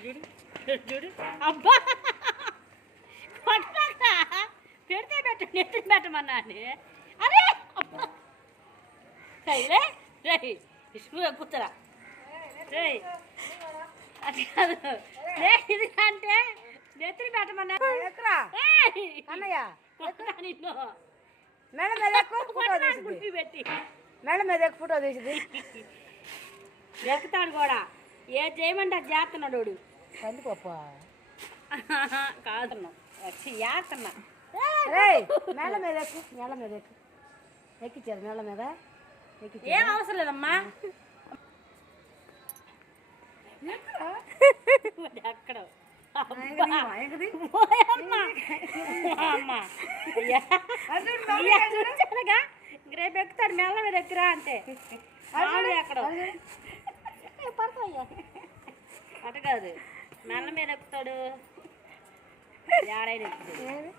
చూడు చూడు అబ్బా కొట్టక పెడితే పెట్ట నెత్తిని పెట్టమన్నా అరే అబ్బా రే రే ఇసుకు కూర్చోరా రే అది కాదు రే ఇది అంటే నెత్తిని పెట్టమన్నా అన్నయ్య నిన్ను మేడం మీద ఫోటో తీసింది పెట్టి మేడం మీద ఫోటో తీసింది ఎక్కుతాడు కూడా ఏ చేయమంటే అది చేస్తున్నాడు కందిపప్ప కాదున్నాం చేస్తున్నా మేళ మీద ఎక్కు మేళ మీద ఎక్కు ఎక్కించారు మేళ మీద ఏం అవసరం లేదమ్మా ఎక్కడ రేపు ఎక్కుతాడు మెల్ల మీద ఎక్కరా అంటే ఎక్కడ అట కాదు మెల్ల మీద ఎక్కుతాడు ఏడైనా ఎక్కుతాడు